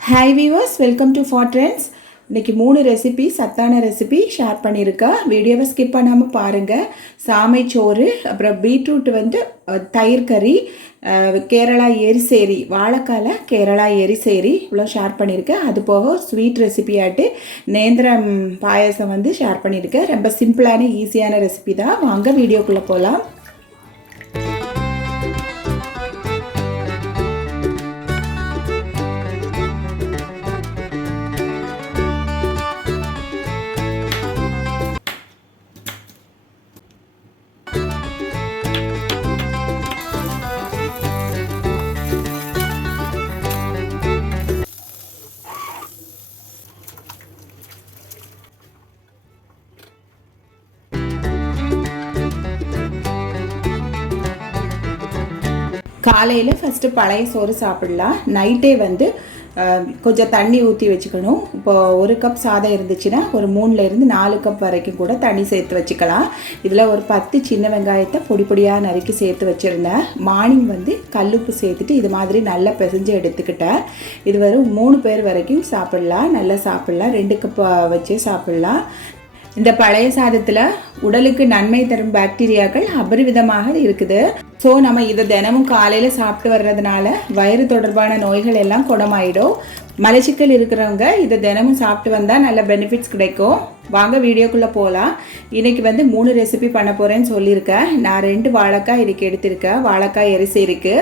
Hi viewers, welcome to fatrendz. இன்னைக்கு 3 recipe சத்தான recipe share பண்ணியிருக்கேன். வீடியோவை ஸ்கிப் பண்ணாமல் பாருங்கள். சாமை சோறு, அப்புறம் பீட்ரூட் தயிர் கறி, கேரளா எரிசேரி, வாழைக்கால கேரளா எரிசேரி இவ்வளோ ஷேர் பண்ணியிருக்கேன். அது போக ஸ்வீட் ரெசிபியாட்டு நேந்திரம் பாயசம் ஷேர் பண்ணியிருக்கேன். ரொம்ப சிம்பிளான ஈஸியான ரெசிபி தான். வாங்க வீடியோக்குள்ளே போகலாம். காலையில் ஃபஸ்ட்டு பழைய சோறு சாப்பிடலாம். நைட்டே கொஞ்சம் தண்ணி ஊற்றி வச்சுக்கணும். இப்போ 1 கப் சாதம் இருந்துச்சுன்னா ஒரு 3லேருந்து 4 கப் வரைக்கும் கூட தண்ணி சேர்த்து வச்சுக்கலாம். இதில் ஒரு 10 சின்ன வெங்காயத்தை பொடி பொடியாக நறுக்கி சேர்த்து வச்சுருந்தேன். மார்னிங் கல்லுப்பு சேர்த்துட்டு இது மாதிரி நல்லா பிசைஞ்சு எடுத்துக்கிட்டேன். இது வரும் 3 பேர் வரைக்கும் சாப்பிட்லாம். நல்லா சாப்பிட்லாம். 2 கப் வச்சு சாப்பிட்லாம். இந்த பழைய சாதத்தில் உடலுக்கு நன்மை தரும் பாக்டீரியாக்கள் அபரிவிதமாக இருக்குது. ஸோ நம்ம இதை தினமும் காலையில் சாப்பிட்டு வர்றதுனால வயிறு தொடர்பான நோய்கள் எல்லாம் குணமாயிடும். மலச்சிக்கல் இருக்கிறவங்க இதை தினமும் சாப்பிட்டு வந்தால் நல்ல பெனிஃபிட்ஸ் கிடைக்கும். வாங்க வீடியோக்குள்ளே போகலாம். இன்றைக்கி 3 ரெசிபி பண்ண போகிறேன்னு சொல்லியிருக்கேன். நான் 2 வாழைக்காய் இன்றைக்கி எடுத்திருக்கேன். வாழைக்காய் எரிசேரிக்கு.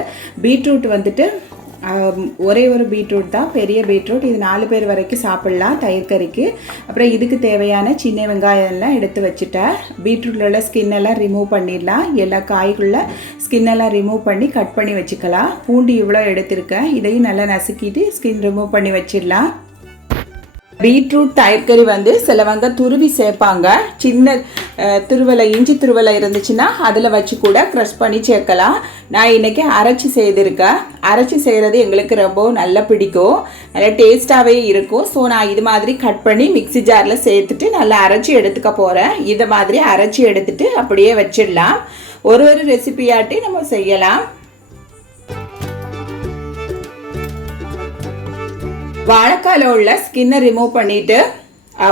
பீட்ரூட் ஒரே ஒரு பீட்ரூட் தான், பெரிய பீட்ரூட். இது 4 பேர் வரைக்கும் சாப்பிட்லாம் தயிர் கறிக்கு. அப்புறம் இதுக்கு தேவையான சின்ன வெங்காயம் எல்லாம் எடுத்து வச்சுட்டேன். பீட்ரூட்டில் உள்ள ஸ்கின்னெல்லாம் ரிமூவ் பண்ணிடலாம். எல்லா காய்க்குள்ள ஸ்கின்னெல்லாம் ரிமூவ் பண்ணி கட் பண்ணி வச்சுக்கலாம். பூண்டு இவ்வளோ எடுத்திருக்கேன். இதையும் நல்லா நசுக்கிட்டு ஸ்கின் ரிமூவ் பண்ணி வச்சிடலாம். பீட்ரூட் தயிர் கறி சிலவங்க துருவி சேர்ப்பாங்க. சின்ன இஞ்சி துருவலை இருந்துச்சுன்னா அதில் வச்சு கூட க்ரஷ் பண்ணி சேர்க்கலாம். நான் இன்றைக்கி அரைச்சி செய்திருக்கேன். அரைச்சி செய்கிறது எங்களுக்கு ரொம்ப நல்லா பிடிக்கும், நல்லா டேஸ்ட்டாகவே இருக்கும். ஸோ நான் இது மாதிரி கட் பண்ணி மிக்ஸி ஜாரில் சேர்த்துட்டு நல்லா அரைச்சி எடுத்துக்க போகிறேன். இதை மாதிரி அரைச்சி எடுத்துட்டு அப்படியே வச்சிடலாம். ஒரு ரெசிபியாட்டி நம்ம செய்யலாம். வாழைக்காயில் உள்ள ஸ்கின்னை ரிமூவ் பண்ணிவிட்டு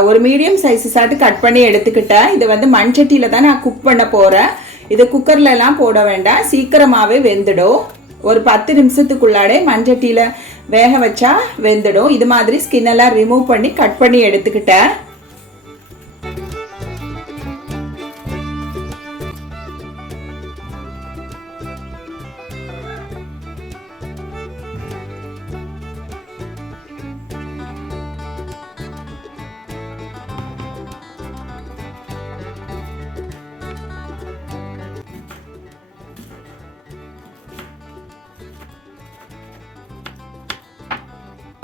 ஒரு மீடியம் சைஸஸாட்டு கட் பண்ணி எடுத்துக்கிட்டேன். இது மண்சட்டியில் தான் நான் குக் பண்ண போகிறேன். இது குக்கர்லலாம் போட வேண்டாம், சீக்கிரமாகவே வெந்துடும். ஒரு 10 நிமிஷத்துக்குள்ளாடே மண்சட்டியில் வேக வச்சா வெந்துடும். இது மாதிரி ஸ்கின்னெல்லாம் ரிமூவ் பண்ணி கட் பண்ணி எடுத்துக்கிட்டேன்.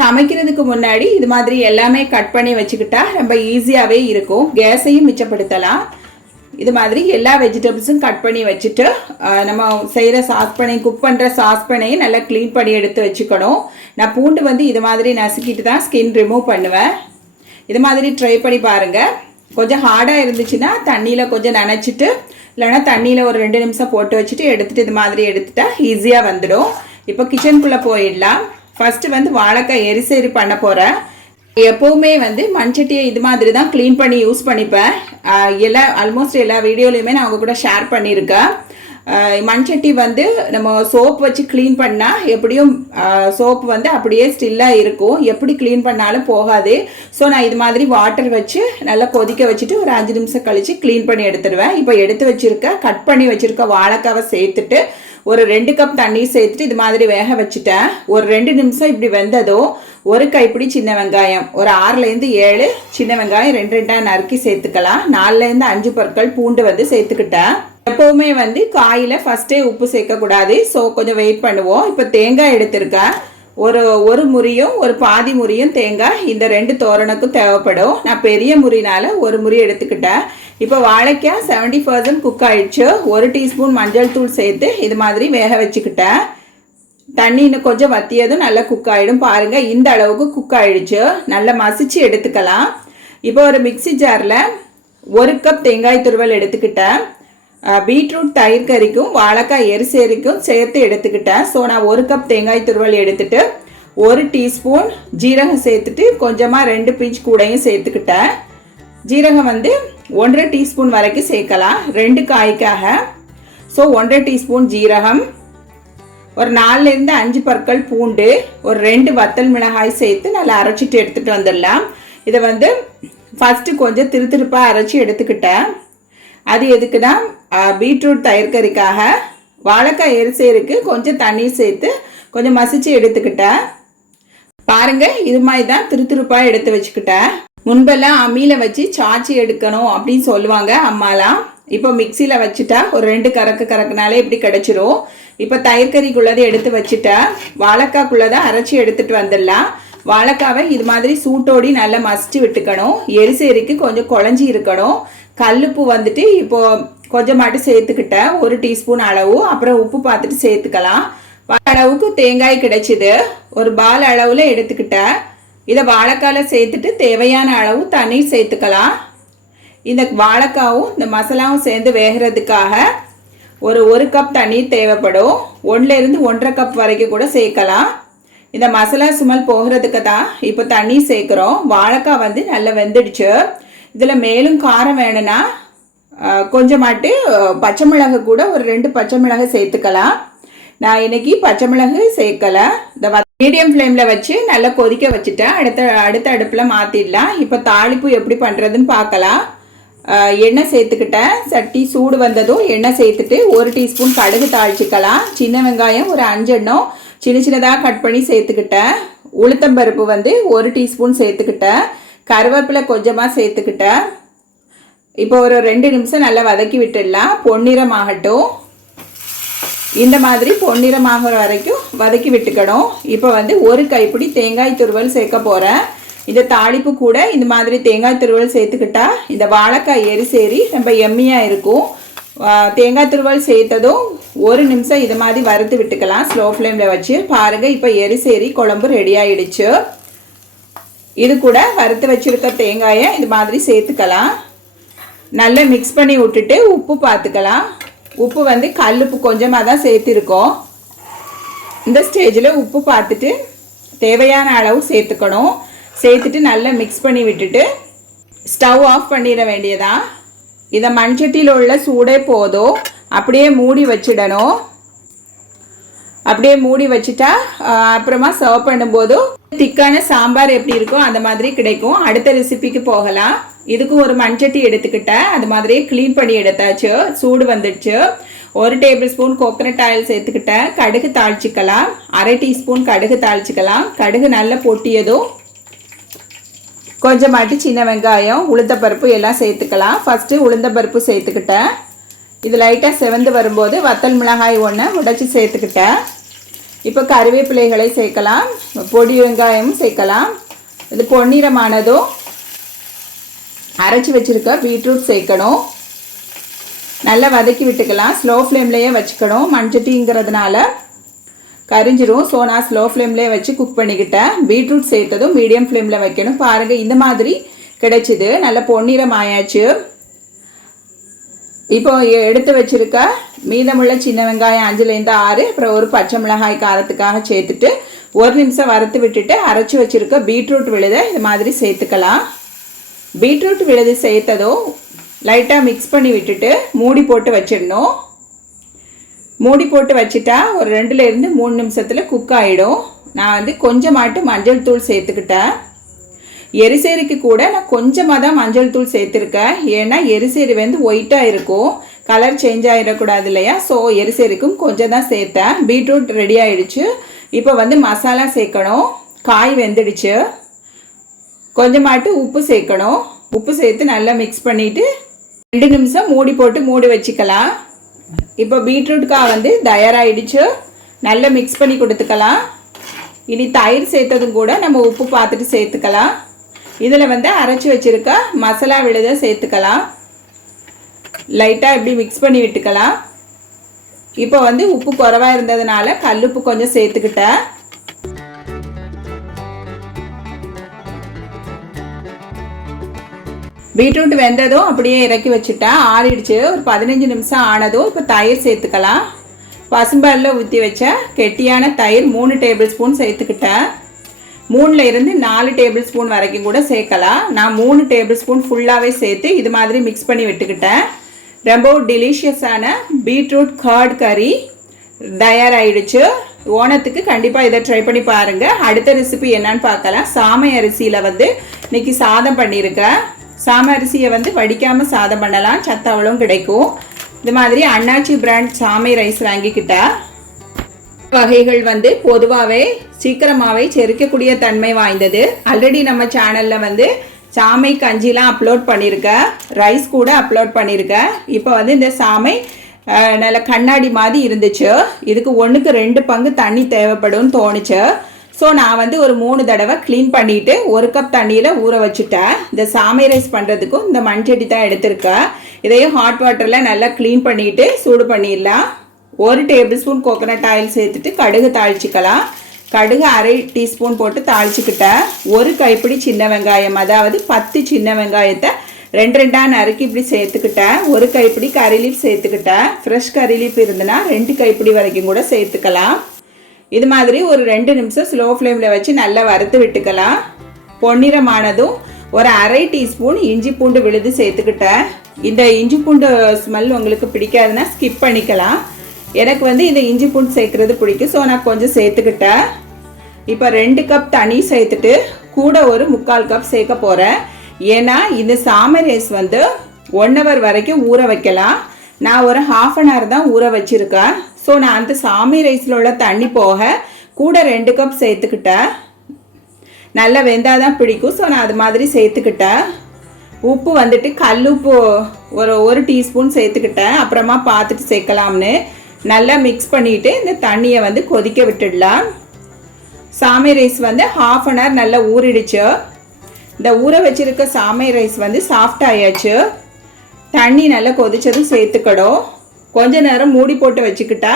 சமைக்கிறதுக்கு முன்னாடி இது மாதிரி எல்லாமே கட் பண்ணி வச்சுக்கிட்டா ரொம்ப ஈஸியாகவே இருக்கும். கேஸையும் மிச்சப்படுத்தலாம். இது மாதிரி எல்லா வெஜிடபிள்ஸும் கட் பண்ணி வச்சுட்டு நம்ம செய்கிற குக் பண்ணுற சாஸ்பேனையும் நல்லா க்ளீன் பண்ணி எடுத்து வச்சுக்கணும். நான் பூண்டு இது மாதிரி நசுக்கிட்டு தான் ஸ்கின் ரிமூவ் பண்ணுவேன். இது மாதிரி ட்ரை பண்ணி பாருங்கள். கொஞ்சம் ஹார்டாக இருந்துச்சுன்னா தண்ணியில் கொஞ்சம் நனைச்சிட்டு, இல்லைனா தண்ணியில் ஒரு 2 நிமிஷம் போட்டு வச்சுட்டு எடுத்துகிட்டு இது மாதிரி எடுத்துட்டா ஈஸியாக வந்துடும். இப்போ கிச்சனுக்குள்ளே போயிடலாம். ஃபஸ்ட்டு வாழைக்காய் எரிசேரி பண்ண போகிறேன். எப்போவுமே மண்சட்டியை இது மாதிரி தான் க்ளீன் பண்ணி யூஸ் பண்ணிப்பேன். ஆல்மோஸ்ட் எல்லா வீடியோலையுமே நான் அவங்க கூட ஷேர் பண்ணியிருக்கேன். மண்சட்டி நம்ம சோப் வச்சு க்ளீன் பண்ணால் எப்படியும் சோப் அப்படியே ஸ்டில்லாக இருக்கும், எப்படி க்ளீன் பண்ணாலும் போகாது. ஸோ நான் இது மாதிரி வாட்டர் வச்சு நல்லா கொதிக்க வச்சுட்டு ஒரு 5 நிமிஷம் கழித்து க்ளீன் பண்ணி எடுத்துடுவேன். இப்போ எடுத்து கட் பண்ணி வச்சுருக்க வாழைக்காவை சேர்த்துட்டு ஒரு 2 கப் தண்ணி சேர்த்துட்டு இது மாதிரி வேக வச்சுட்டேன். ஒரு 2 நிமிஷம் இப்படி வெந்ததும் ஒரு கைப்பிடி சின்ன வெங்காயம், ஒரு 6லேருந்து 7 சின்ன வெங்காயம் 2 நறுக்கி சேர்த்துக்கலாம். 4லேருந்து 5 பற்கள் பூண்டு சேர்த்துக்கிட்டேன். எப்போவுமே காயில் ஃபஸ்ட்டே உப்பு சேர்க்கக்கூடாது. ஸோ கொஞ்சம் வெயிட் பண்ணுவோம். இப்போ தேங்காய் எடுத்திருக்கேன். ஒரு முறியும் ஒரு பாதி முறியும் தேங்காய் இந்த 2 தோரணுக்கும் தேவைப்படும். நான் பெரிய முறினால ஒரு முறி எடுத்துக்கிட்டேன். இப்போ வாழைக்காய் 70% குக் ஆயிடுச்சு. 1 டீஸ்பூன் மஞ்சள் தூள் சேர்த்து இது மாதிரி வேக வச்சுக்கிட்டேன். தண்ணி இன்னும் கொஞ்சம் வத்தியதும் நல்லா குக் ஆகிடும். பாருங்கள், இந்த அளவுக்கு குக் ஆகிடுச்சு. நல்லா மசிச்சு எடுத்துக்கலாம். இப்போ ஒரு மிக்ஸி ஜாரில் 1 கப் தேங்காய் துருவல் எடுத்துக்கிட்டேன். பீட்ரூட் தயிர் கறிக்கும் வாழைக்காய் எரிசேரிக்கும் சேர்த்து எடுத்துக்கிட்டேன். ஸோ நான் 1 கப் தேங்காய் துருவல் எடுத்துட்டு 1 டீஸ்பூன் ஜீரகம் சேர்த்துட்டு கொஞ்சமாக 2 பிஞ்ச் கூடையும் சேர்த்துக்கிட்டேன். ஜீரகம் வந்து 1.5 டீஸ்பூன் வரைக்கும் சேர்க்கலாம் 2 காய்க்காக. ஸோ 1.5 டீஸ்பூன் ஜீரகம், ஒரு 4லேருந்து 5 பற்கள் பூண்டு, ஒரு 2 வத்தல் மிளகாய் சேர்த்து நல்லா அரைச்சிட்டு எடுத்துகிட்டு வந்துடலாம். இதை வந்து ஃபஸ்ட்டு கொஞ்சம் திருப்பாக அரைச்சி எடுத்துக்கிட்டேன். அது எதுக்குன்னா பீட்ரூட் தயிர் கறிக்காக. வாழைக்காய் எரிசேருக்கு கொஞ்சம் தண்ணீர் சேர்த்து கொஞ்சம் மசிச்சு எடுத்துக்கிட்டேன். பாருங்கள், இது மாதிரி தான் திருப்பாக எடுத்து வச்சுக்கிட்டேன். முன்பெல்லாம் அம்மியில் வச்சு சாச்சி எடுக்கணும் அப்படின்னு சொல்லுவாங்க அம்மாலாம். இப்போ மிக்சியில் வச்சுட்டா ஒரு 2 கறக்குனாலே இப்படி கிடச்சிரும். இப்போ தயிர்கறிக்குள்ளதை எடுத்து வச்சுட்டா வாழைக்காய்க்குள்ளதை அரைச்சி எடுத்துகிட்டு வந்துடலாம். வாழைக்காவை இது மாதிரி சூட்டோடி நல்லா மசிச்சு விட்டுக்கணும். எரிசேரிக்கு கொஞ்சம் குழஞ்சி இருக்கணும். கல்லுப்பு வந்துட்டு இப்போது கொஞ்சமாட்டு சேர்த்துக்கிட்டேன் 1 டீஸ்பூன் அளவு. அப்புறம் உப்பு பார்த்துட்டு சேர்த்துக்கலாம். அளவுக்கு தேங்காய் கிடைச்சிது, ஒரு பால் அளவில் எடுத்துக்கிட்டேன். இதை வாழைக்காயில் சேர்த்துட்டு தேவையான அளவு தண்ணீர் சேர்த்துக்கலாம். இந்த வாழைக்காவும் இந்த மசாலாவும் சேர்ந்து வேகிறதுக்காக ஒரு கப் தண்ணீர் தேவைப்படும். 1லேருந்து 1.5 கப் வரைக்கும் கூட சேர்க்கலாம். இந்த மசாலா சுமல் போகிறதுக்கு தான் இப்போ தண்ணீர் சேர்க்குறோம். வாழைக்காய் வந்து நல்லா வெந்துடுச்சு. இதில் மேலும் காரம் வேணும்னா கொஞ்சமாட்டு பச்சை மிளகு கூட ஒரு 2 பச்சை மிளகு சேர்த்துக்கலாம். நான் இன்னைக்கு பச்சை மிளகு சேர்க்கலை. இந்த மீடியம் ஃப்ளேமில் வச்சு நல்லா கொதிக்க வச்சுட்டேன். அடுத்த அடுப்பில் மாற்றிடலாம். இப்போ தாளிப்பு எப்படி பண்ணுறதுன்னு பார்க்கலாம். எண்ணெய் சேர்த்துக்கிட்டேன். சட்டி சூடு வந்ததும் எண்ணெய் சேர்த்துட்டு 1 டீஸ்பூன் கடுகு தாளிச்சிக்கலாம். சின்ன வெங்காயம் ஒரு 5 எண்ணம் சின்னதாக கட் பண்ணி சேர்த்துக்கிட்டேன். உளுத்தம்பருப்பு வந்து 1 டீஸ்பூன் சேர்த்துக்கிட்டேன். கருவேப்பிலை கொஞ்சமாக சேர்த்துக்கிட்டேன். இப்போ ஒரு 2 நிமிஷம் நல்லா வதக்கி விட்டுடலாம். பொன்னிறமாகட்டும். இந்த மாதிரி பொன்னிறமாகிற வரைக்கும் வதக்கி விட்டுக்கணும். இப்போ வந்து 1 கைப்பிடி தேங்காய் துருவல் சேர்க்க போகிறேன். இந்த தாளிப்பு கூட இந்த மாதிரி தேங்காய் துருவல் சேர்த்துக்கிட்டா இந்த வாழைக்காய் எரிசேரி ரொம்ப எம்மியாக இருக்கும். தேங்காய் துருவல் சேர்த்ததும் 1 நிமிஷம் இது மாதிரி வறுத்து விட்டுக்கலாம் ஸ்லோ ஃப்ளேமில் வச்சு. பாருங்கள், இப்போ எரிசேரி குழம்பு ரெடி ஆகிடுச்சு. இது கூட வறுத்து வச்சுருக்க தேங்காயை இது மாதிரி சேர்த்துக்கலாம். நல்லா மிக்ஸ் பண்ணி விட்டுட்டு உப்பு பார்த்துக்கலாம். உப்பு வந்து கல்லுப்பு கொஞ்சமாக தான் சேர்த்துருக்கோம். இந்த ஸ்டேஜில் உப்பு பார்த்துட்டு தேவையான அளவு சேர்த்துக்கணும். சேர்த்துட்டு நல்லா மிக்ஸ் பண்ணி விட்டுட்டு ஸ்டவ் ஆஃப் பண்ணிட வேண்டியதான். இதை மண்சட்டியில் உள்ள சூடே போதும். அப்படியே மூடி வச்சிடணும். அப்படியே மூடி வச்சுட்டா அப்புறமா சர்வ் பண்ணும்போதும் திக்கான சாம்பார் எப்படி இருக்கும் அந்த மாதிரி கிடைக்கும். அடுத்த ரெசிபிக்கு போகலாம். இதுக்கு ஒரு மண்சட்டி எடுத்துக்கிட்டேன். அது மாதிரியே க்ளீன் பண்ணி எடுத்தாச்சு. சூடு வந்துடுச்சு. 1 டேபிள் ஸ்பூன் கோகனட் ஆயில் சேர்த்துக்கிட்டேன். கடுகு தாளிச்சிக்கலாம். 1/2 டீஸ்பூன் கடுகு தாளிச்சிக்கலாம். கடுகு நல்லா பொட்டியதும் கொஞ்சமாட்டி சின்ன வெங்காயம், உளுந்தப்பருப்பு எல்லாம் சேர்த்துக்கலாம். ஃபஸ்ட்டு உளுந்தப்பருப்பு சேர்த்துக்கிட்டேன். இது லைட்டாக செவந்து வரும்போது வத்தல் மிளகாய் 1 உடைச்சி சேர்த்துக்கிட்டேன். இப்போ கருவேப்பிலைகளை சேர்க்கலாம். பொடி வெங்காயமும் சேர்க்கலாம். இது பொன்னிறமானதும் அரைச்சி வச்சுருக்க பீட்ரூட் சேர்க்கணும். நல்லா வதக்கி விட்டுக்கலாம். ஸ்லோ ஃப்ளேம்லேயே வச்சுக்கணும். மண்சட்டிங்கிறதுனால கரிஞ்சிரும். ஸோ நான் ஸ்லோ ஃப்ளேம்லேயே வச்சு குக் பண்ணிக்கிட்டேன். பீட்ரூட் சேர்த்ததும் மீடியம் ஃப்ளேமில் வைக்கணும். பாருங்கள், இந்த மாதிரி கிடைச்சிது. நல்லா பொன்னிறம் ஆயாச்சு. இப்போ எடுத்து வச்சுருக்க மீதமுள்ள சின்ன வெங்காயம் 5லேருந்து 6, அப்புறம் ஒரு பச்சை மிளகாய் காரத்துக்காக சேர்த்துட்டு 1 நிமிஷம் வறுத்து விட்டுட்டு அரைச்சி வச்சுருக்க பீட்ரூட் விழுதை இது மாதிரி சேர்த்துக்கலாம். பீட்ரூட் விழுது சேர்த்ததும் லைட்டாக மிக்ஸ் பண்ணி விட்டுட்டு மூடி போட்டு வச்சிடணும். மூடி போட்டு வச்சுட்டா ஒரு 2லேருந்து 3 நிமிஷத்தில் குக் ஆகிடும். நான் வந்து கொஞ்சமாட்டு மஞ்சள் தூள் சேர்த்துக்கிட்டேன். எரிசேரிக்கு கூட நான் கொஞ்சமாக தான் மஞ்சள் தூள் சேர்த்துருக்கேன். ஏன்னா எரிசேரி வந்து ஒயிட்டாக இருக்கும், கலர் சேஞ்ச் ஆகிடக்கூடாது இல்லையா. ஸோ எரிசேரிக்கும் கொஞ்சம் தான் சேர்த்தேன். பீட்ரூட் ரெடி ஆகிடுச்சு. இப்போ வந்து மசாலா சேர்க்கணும். காய் வெந்துடுச்சு. கொஞ்சமாட்டு உப்பு சேர்க்கணும். உப்பு சேர்த்து நல்லா மிக்ஸ் பண்ணிவிட்டு 2 நிமிஷம் மூடி போட்டு மூடி வச்சுக்கலாம். இப்போ பீட்ரூட்காய் வந்து தயாராகிடுச்சு. நல்லா மிக்ஸ் பண்ணி கொடுத்துக்கலாம். இனி தயிர் சேர்த்ததும் கூட நம்ம உப்பு பார்த்துட்டு சேர்த்துக்கலாம். இதில் வந்து அரைச்சி வச்சுருக்க மசாலா விழுதை சேர்த்துக்கலாம். லைட்டாக இப்படி மிக்ஸ் பண்ணி விட்டுக்கலாம். இப்போ வந்து உப்பு குறைவாக இருந்ததுனால கல்லுப்பு கொஞ்சம் சேர்த்துக்கிட்டேன். பீட்ரூட் வெந்ததும் அப்படியே இறக்கி வச்சுட்டேன். ஆறிடுச்சு. ஒரு 15 நிமிஷம் ஆனதும் இப்போ தயிர் சேர்த்துக்கலாம். பசும்பாலில் ஊற்றி வச்ச கெட்டியான தயிர் 3 டேபிள் ஸ்பூன் சேர்த்துக்கிட்டேன். 3ல இருந்து 4 டேபிள் ஸ்பூன் வரைக்கும் கூட சேர்க்கலாம். நான் 3 டேபிள் ஸ்பூன் ஃபுல்லாகவே சேர்த்து இது மாதிரி மிக்ஸ் பண்ணி விட்டுக்கிட்டேன். ரொம்ப டெலிஷியஸான பீட்ரூட் கர்ட் கறி தயாராகிடுச்சு. ஓணத்துக்கு கண்டிப்பாக இதை ட்ரை பண்ணி பாருங்கள். அடுத்த ரெசிபி என்னன்னு பார்க்கலாம். சாமை அரிசியில் வந்து இன்றைக்கி சாதம் பண்ணியிருக்கேன். சாமை அரிசியை வந்து வடிக்காமல் சாதம் பண்ணலாம், சத்தாவளும் கிடைக்கும். இது மாதிரி அண்ணாச்சி பிராண்ட் சாமை ரைஸ் வாங்கிக்கிட்டா வகைகள் வந்து பொதுவாகவே சீக்கிரமாகவே செரிக்கக்கூடிய தன்மை வாய்ந்தது. ஆல்ரெடி நம்ம சேனலில் வந்து சாமை கஞ்சிலாம் அப்லோட் பண்ணியிருக்கேன், ரைஸ் கூட அப்லோட் பண்ணியிருக்கேன். இப்போ வந்து இந்த சாமை நல்ல கண்ணாடி மாதிரி இருந்துச்சு. இதுக்கு 1க்கு 2 பங்கு தண்ணி தேவைப்படும்னு தோணுச்சு. ஸோ நான் வந்து ஒரு 3 தடவை க்ளீன் பண்ணிவிட்டு 1 கப் தண்ணியில் ஊற வச்சுட்டேன். இந்த சாமை ரைஸ் பண்ணுறதுக்கும் இந்த மண்சட்டி தான் எடுத்திருக்கேன். இதையும் ஹாட் வாட்டரில் நல்லா க்ளீன் பண்ணிவிட்டு சூடு பண்ணிடலாம். 1 டேபிள் ஸ்பூன் கோகோனட் ஆயில் சேர்த்துட்டு கடுகு தாளிச்சிக்கலாம். கடுகு 1/2 டீஸ்பூன் போட்டு தாளிச்சுக்கிட்டேன். 1 கைப்பிடி சின்ன வெங்காயம், அதாவது 10 சின்ன வெங்காயத்தை 2 நறுக்கி இப்படி சேர்த்துக்கிட்டேன். 1 கைப்பிடி கறி லீஃப் சேர்த்துக்கிட்டேன். ஃப்ரெஷ் கறி லீஃப் இருந்துன்னா 2 கைப்பிடி வரைக்கும் கூட சேர்த்துக்கலாம். இது மாதிரி ஒரு 2 நிமிஷம் ஸ்லோ ஃப்ளேமில் வச்சு நல்லா வறுத்து விட்டுக்கலாம். பொன்னிறமானதும் ஒரு 1/2 டீஸ்பூன் இஞ்சி பூண்டு விழுது சேர்த்துக்கிட்டேன். இந்த இஞ்சி பூண்டு ஸ்மெல் உங்களுக்கு பிடிக்காதுன்னா ஸ்கிப் பண்ணிக்கலாம். எனக்கு வந்து இந்த இஞ்சி பூண்டு சேர்க்குறது பிடிக்கும், ஸோ நான் கொஞ்சம் சேர்த்துக்கிட்டேன். இப்போ 2 கப் தண்ணி சேர்த்துட்டு கூட ஒரு 3/4 கப் சேர்க்க போகிறேன். ஏன்னா இந்த சாமை ரைஸ் வந்து 1 hour வரைக்கும் ஊற வைக்கலாம். நான் ஒரு 1/2 hour தான் ஊற வச்சுருக்கேன். ஸோ நான் அந்த சாமை ரைஸில் உள்ள தண்ணி போக கூட 2 கப் சேர்த்துக்கிட்டேன். நல்லா வெந்தால் தான் பிடிக்கும், ஸோ நான் அது மாதிரி சேர்த்துக்கிட்டேன். உப்பு வந்துட்டு கல் உப்பு ஒரு டீஸ்பூன் சேர்த்துக்கிட்டேன். அப்புறமா பார்த்துட்டு சேர்க்கலாம்னு நல்லா மிக்ஸ் பண்ணிவிட்டு இந்த தண்ணியை வந்து கொதிக்க விட்டுடலாம். சாமை ரைஸ் வந்து 1/2 hour நல்லா ஊறிடுச்சு. இந்த ஊற வச்சிருக்க சாமை ரைஸ் வந்து சாஃப்ட் ஆயாச்சு. தண்ணி நல்லா கொதிச்சதும் சேர்த்துக்கணும். கொஞ்ச நேரம் மூடி போட்டு வச்சுக்கிட்டா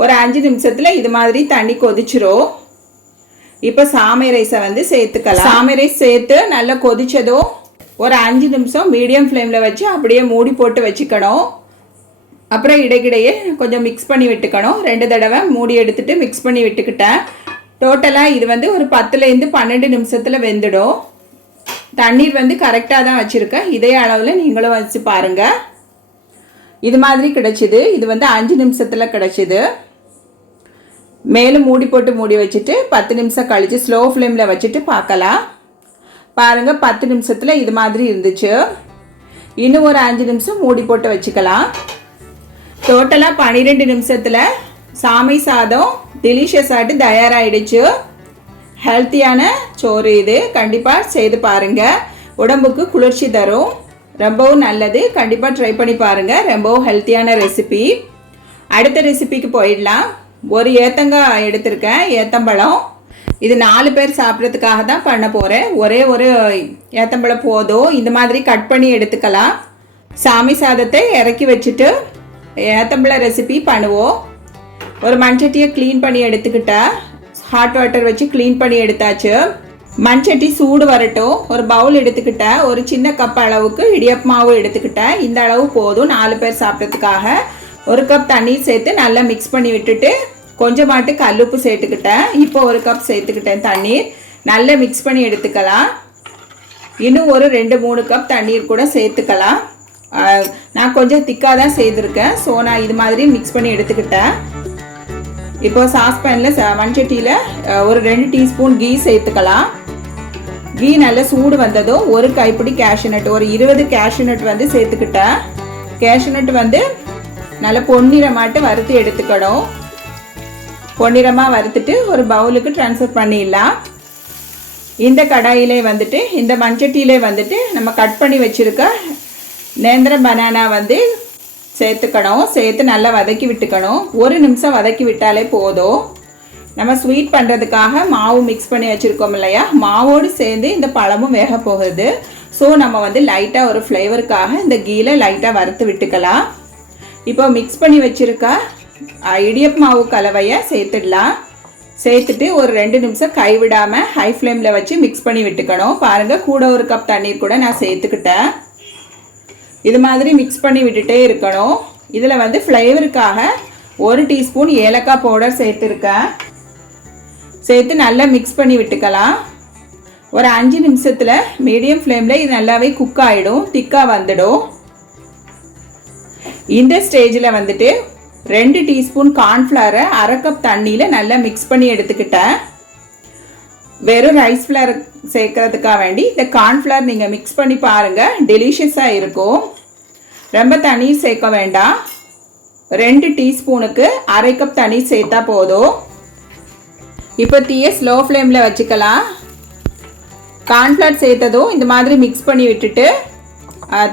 ஒரு 5 நிமிஷத்தில் இது மாதிரி தண்ணி கொதிச்சிரும். இப்போ சாமை ரைஸை வந்து சேர்த்துக்கலாம். சாமை ரைஸ் சேர்த்து நல்லா கொதிச்சதும் ஒரு 5 நிமிஷம் மீடியம் ஃப்ளேமில் வச்சு அப்படியே மூடி போட்டு வச்சுக்கணும். அப்புறம் இடைக்கிடையே கொஞ்சம் மிக்ஸ் பண்ணி விட்டுக்கணும். 2 தடவை மூடி எடுத்துட்டு மிக்ஸ் பண்ணி விட்டுக்கிட்டேன். டோட்டலாக இது வந்து ஒரு 10லேருந்து 12 நிமிஷத்தில் வெந்துடும். தண்ணீர் வந்து கரெக்டாக தான் வச்சுருக்கேன். இதே அளவில் நீங்களும் வச்சு பாருங்கள். இது மாதிரி கிடச்சிது. இது வந்து 5 நிமிஷத்தில் கிடச்சிது. மேலும் மூடி போட்டு மூடி வச்சுட்டு 10 நிமிஷம் கழித்து ஸ்லோ ஃப்ளேமில் வச்சுட்டு பார்க்கலாம். பாருங்கள், 10 நிமிஷத்தில் இது மாதிரி இருந்துச்சு. இன்னும் ஒரு 5 நிமிஷம் மூடி போட்டு வச்சுக்கலாம். டோட்டலாக 12 நிமிஷத்தில் சாமை சாதம் டெலிஷியஸாகிட்டு தயாராகிடுச்சு. ஹெல்த்தியான சோறு இது. கண்டிப்பாக செய்து பாருங்கள். உடம்புக்கு குளிர்ச்சி தரும், ரொம்பவும் நல்லது. கண்டிப்பாக ட்ரை பண்ணி பாருங்கள். ரொம்பவும் ஹெல்த்தியான ரெசிபி. அடுத்த ரெசிபிக்கு போயிடலாம். ஒரு ஏத்தங்காய் எடுத்திருக்கேன், ஏத்தம்பழம். இது 4 பேர் சாப்பிட்றதுக்காக தான் பண்ண போகிறேன். ஒரே ஒரு ஏத்தம்பழம் போதும். இந்த மாதிரி கட் பண்ணி எடுத்துக்கலாம். சாமி சாதத்தை இறக்கி வச்சுட்டு ஏத்தம்பழம் ரெசிபி பண்ணுவோம். ஒரு மண்சட்டியை க்ளீன் பண்ணி எடுத்துக்கிட்டா ஹாட் வாட்டர் வச்சு க்ளீன் பண்ணி எடுத்தாச்சு. மண்சட்டி சூடு வரட்டும். ஒரு பவுல் எடுத்துக்கிட்டேன். ஒரு சின்ன கப் அளவுக்கு இடியப்ப மாவு எடுத்துக்கிட்டேன். இந்த அளவு போதும் 4 பேர் சாப்பிட்றதுக்காக. 1 கப் தண்ணீர் சேர்த்து நல்லா மிக்ஸ் பண்ணி விட்டுட்டு கொஞ்சமாட்டு கல்லுப்பு சேர்த்துக்கிட்டேன். இப்போ 1 கப் சேர்த்துக்கிட்டேன் தண்ணீர். நல்லா மிக்ஸ் பண்ணி எடுத்துக்கலாம். இன்னும் ஒரு 2-3 கப் தண்ணீர் கூட சேர்த்துக்கலாம். நான் கொஞ்சம் திக்காக தான் செய்திருக்கேன். ஸோ நான் இது மாதிரி மிக்ஸ் பண்ணி எடுத்துக்கிட்டேன். இப்போ சாஸ்பேனில் மண்சட்டியில் ஒரு 2 டீஸ்பூன் கீ சேர்த்துக்கலாம். கீ நல்லா சூடு வந்ததும் 1 கைப்பிடி கேஷ்யூநட், ஒரு 20 கேஷ்யூநட் வந்து சேர்த்துக்கிட்டேன். கேஷ்யூநட் வந்து நல்லா பொன்னிறமாட்டு வறுத்து எடுத்துக்கணும். பொன்னிறமாக வறுத்துட்டு ஒரு பவுலுக்கு ட்ரான்ஸ்ஃபர் பண்ணிடலாம். இந்த கடாயிலே வந்துட்டு இந்த மண்சட்டியிலே வந்துட்டு நம்ம கட் பண்ணி வச்சுருக்க நேந்திரம் பனானா வந்து சேர்த்துக்கணும். சேர்த்து நல்லா வதக்கி விட்டுக்கணும். 1 நிமிஷம் வதக்கி விட்டாலே போதும். நம்ம ஸ்வீட் பண்ணுறதுக்காக மாவு மிக்ஸ் பண்ணி வச்சுருக்கோம் இல்லையா, மாவோடு சேர்ந்து இந்த பழமும் வேக போகுது. ஸோ நம்ம வந்து லைட்டாக ஒரு ஃப்ளேவருக்காக இந்த கீழே லைட்டாக வறுத்து விட்டுக்கலாம். இப்போ மிக்ஸ் பண்ணி வச்சுருக்க இடியப்ப மாவு கலவையை சேர்த்துடலாம். சேர்த்துட்டு ஒரு 2 நிமிஷம் கைவிடாமல் ஹை ஃப்ளேமில் வச்சு மிக்ஸ் பண்ணி விட்டுக்கணும். பாருங்கள், கூட 1 கப் தண்ணீர் கூட நான் சேர்த்துக்கிட்டேன். இது மாதிரி மிக்ஸ் பண்ணி விட்டுட்டே இருக்கணும். இதில் வந்து ஃப்ளேவருக்காக 1 டீஸ்பூன் ஏலக்காய் பவுடர் சேர்த்துருக்கேன். சேர்த்து நல்லா மிக்ஸ் பண்ணி விட்டுக்கலாம். ஒரு 5 நிமிஷத்தில் மீடியம் ஃப்ளேமில் இது நல்லாவே குக் ஆகிடும், திக்காக வந்துடும். இந்த ஸ்டேஜில் வந்துட்டு 2 டீஸ்பூன் கார்ன்ஃப்ளவரை 1/2 கப் தண்ணியில் நல்லா மிக்ஸ் பண்ணி எடுத்துக்கிட்டேன். வெறும் ரைஸ் ஃப்ளவர் சேர்க்கறதுக்காக வேண்டி இந்த கார்ன்ஃப்ளவர் நீங்கள் மிக்ஸ் பண்ணி பாருங்கள், டெலிஷியஸாக இருக்கும். ரொம்ப தண்ணி சேர்க்க வேண்டாம். 2 டீஸ்பூனுக்கு 1/2 கப் தண்ணி சேர்த்தா போதும். இப்போ தீயை ஸ்லோ ஃப்ளேமில் வச்சுக்கலாம். கார்ன்ஃப்ளவர் சேர்த்ததும் இந்த மாதிரி மிக்ஸ் பண்ணி விட்டுட்டு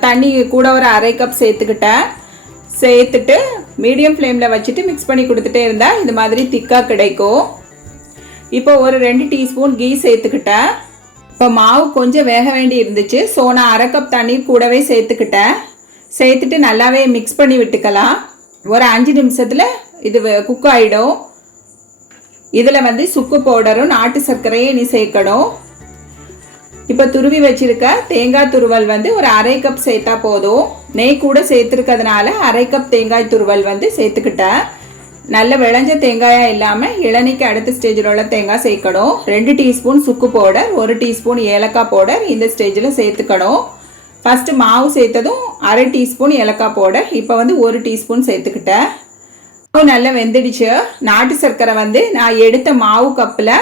தண்ணி கூட ஒரு 1/2 கப் சேர்த்துட்டு மீடியம் ஃப்ளேமில் வச்சுட்டு மிக்ஸ் பண்ணி கொடுத்துட்டே இருந்தால் இந்த மாதிரி திக்காக கிடைக்கும். இப்போ ஒரு 2 டீஸ்பூன் கீ சேர்த்துக்கிட்டேன். இப்போ மாவு கொஞ்சம் வேக வேண்டி இருந்துச்சு, ஸோ நான் 1/2 கப் தண்ணீர் கூடவே சேர்த்துட்டு நல்லாவே மிக்ஸ் பண்ணி விட்டுக்கலாம். ஒரு 5 நிமிஷத்தில் இது குக் ஆகிடும். இதில் வந்து சுக்கு பவுடரும் நாட்டு சர்க்கரையும் இனி சேர்க்கணும். இப்போ துருவி வச்சிருக்க தேங்காய் துருவல் வந்து ஒரு 1/2 கப் சேர்த்தா போதும். நெய் கூட சேர்த்துருக்கிறதுனால 1/2 கப் தேங்காய் துருவல் வந்து சேர்த்துக்கிட்டேன். நல்ல விளைஞ்ச தேங்காயாக இல்லாமல் இளநீக்கு அடுத்த ஸ்டேஜில் உள்ள தேங்காய் சேர்க்கணும். 2 டீஸ்பூன் சுக்கு பவுடர், 1 டீஸ்பூன் ஏலக்காய் பவுடர் இந்த ஸ்டேஜில் சேர்த்துக்கணும். ஃபஸ்ட்டு மாவு சேர்த்ததும் 1/2 டீஸ்பூன் ஏலக்காய் பவுடர், இப்போ வந்து 1 டீஸ்பூன் சேர்த்துக்கிட்டேன். மாவு நல்லா வெந்துடுச்சு. நாட்டு சர்க்கரை வந்து நான் எடுத்த மாவு கப்பில்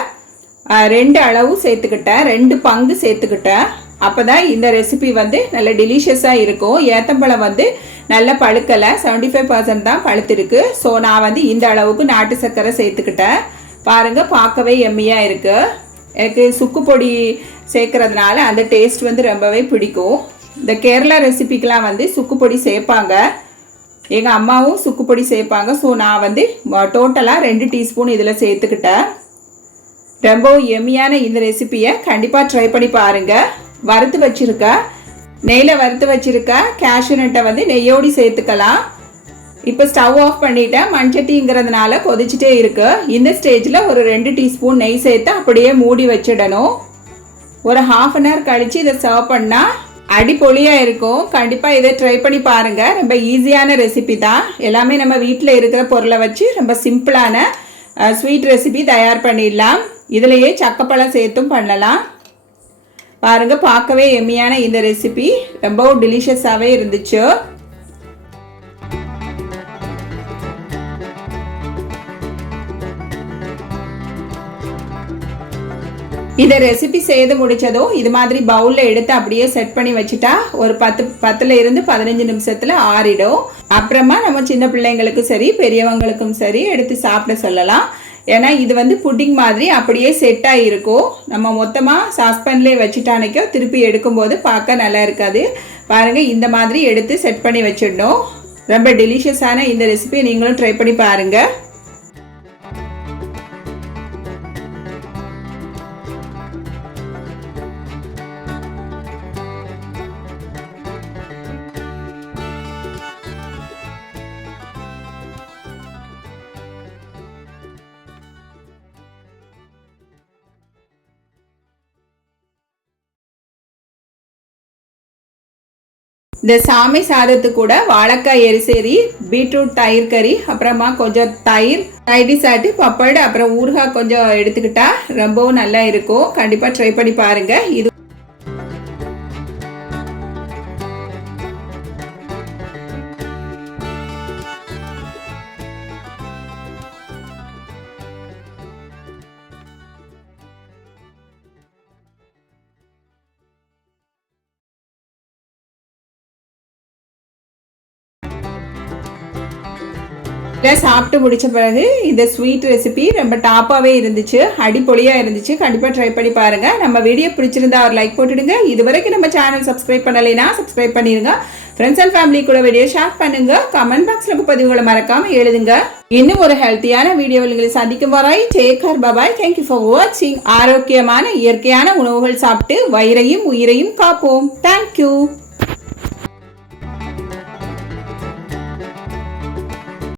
2 அளவு சேர்த்துக்கிட்டேன், 2 பங்கு சேர்த்துக்கிட்டேன். அப்போ தான் இந்த ரெசிபி வந்து நல்ல டெலிஷியஸாக இருக்கும். ஏத்தம்பழம் வந்து நல்ல பழுக்கலை, 75% தான் பழுத்திருக்கு. ஸோ நான் வந்து இந்த அளவுக்கு நாட்டு சர்க்கரை சேர்த்துக்கிட்டேன். பாருங்கள், பார்க்கவே எம்மியாக இருக்குது. எனக்கு சுக்கு பொடி சேர்க்கறதுனால அந்த டேஸ்ட் வந்து ரொம்பவே பிடிக்கும். இந்த கேரளா ரெசிபிக்கெலாம் வந்து சுக்கு பொடி சேர்ப்பாங்க, எங்கள் அம்மாவும் சுக்கு பொடி சேர்ப்பாங்க. ஸோ நான் வந்து டோட்டலாக 2 டீஸ்பூன் இதில் சேர்த்துக்கிட்டேன். ரொம்பவும் எம்மியான இந்த ரெசிபியை கண்டிப்பாக ட்ரை பண்ணி பாருங்கள். வறுத்து நெய்யில் வறுத்து வச்சுருக்க கேஷ்யூ நட்டை வந்து நெய்யோடி சேர்த்துக்கலாம். இப்போ ஸ்டவ் ஆஃப் பண்ணிவிட்டேன். மண்சட்டிங்கிறதுனால கொதிச்சுட்டே இருக்கு. இந்த ஸ்டேஜில் ஒரு 2 டீஸ்பூன் நெய் சேர்த்து அப்படியே மூடி வச்சிடணும். ஒரு 1/2 அன் ஹவர் கழித்து இதை சர்வ் பண்ணால் அடிப்பொலியாக இருக்கும். கண்டிப்பாக இதை ட்ரை பண்ணி பாருங்கள். ரொம்ப ஈஸியான ரெசிபி தான். எல்லாமே நம்ம வீட்டில் இருக்கிற பொருளை வச்சு ரொம்ப சிம்பிளான ஸ்வீட் ரெசிபி தயார் பண்ணிடலாம். இதுலேயே சக்கப்பழம் சேர்த்தும் பண்ணலாம். பாருங்கள், பார்க்கவே எம்மியான இந்த ரெசிபி ரொம்பவும் டெலிஷியஸாகவே இருந்துச்சு. இந்த ரெசிபி செய்து முடிச்சதும் இது மாதிரி பவுலில் எடுத்து அப்படியே செட் பண்ணி வச்சுட்டா ஒரு 10 இருந்து 15 நிமிஷத்தில் ஆறிடும். அப்புறமா நம்ம சின்ன பிள்ளைங்களுக்கும் சரி பெரியவங்களுக்கும் சரி எடுத்து சாப்பிட சொல்லலாம். ஏன்னா இது வந்து புட்டிங் மாதிரி அப்படியே செட்டாக இருக்கும். நம்ம மொத்தமாக சாஸ்பேன்லேயே வச்சுட்டானைக்கோ திருப்பி எடுக்கும்போது பார்க்க நல்லா இருக்காது. பாருங்கள், இந்த மாதிரி எடுத்து செட் பண்ணி வச்சிடணும். ரொம்ப டெலிஷியஸான இந்த ரெசிபியை நீங்களும் ட்ரை பண்ணி பாருங்கள். இந்த சாமை சாதத்துக்கு கூட வாழைக்காய் எரிசேரி, பீட்ரூட் தயிர் கறி, அப்புறமா கொஞ்சம் தயிர், சைடிஷ் ஆட்டு பப்படு, அப்புறம் ஊறுகாய் கொஞ்சம் எடுத்துக்கிட்டா ரொம்பவும் நல்லா இருக்கும். கண்டிப்பாக ட்ரை பண்ணி பாருங்கள். இது சாப்பிட்டு முடிச்ச பிறகு இந்த ஸ்வீட் ரெசிபி ரொம்ப டாப்பாகவே இருந்துச்சு, அடிப்பொலியாக இருந்துச்சு. கண்டிப்பாக ட்ரை பண்ணி பாருங்கள். நம்ம வீடியோ பிடிச்சிருந்தா ஒரு லைக் போட்டுடுங்க. இது வரைக்கும் நம்ம சேனல் சப்ஸ்கிரைப் பண்ணலைன்னா சப்ஸ்கிரைப் பண்ணிடுங்க. ஃப்ரெண்ட்ஸ் அண்ட் ஃபேமிலி கூட வீடியோ ஷேர் பண்ணுங்க. கமெண்ட் பாக்ஸில் பதிவுகளை மறக்காமல் எழுதுங்க. இன்னும் ஒரு ஹெல்த்தியான வீடியோவில் உங்களை சந்திக்கும் வரை take care, bye bye, thank you for வாட்சிங். ஆரோக்கியமான இயற்கையான உணவுகள் சாப்பிட்டு வயிறையும் உயிரையும் காப்போம். தேங்க்யூ.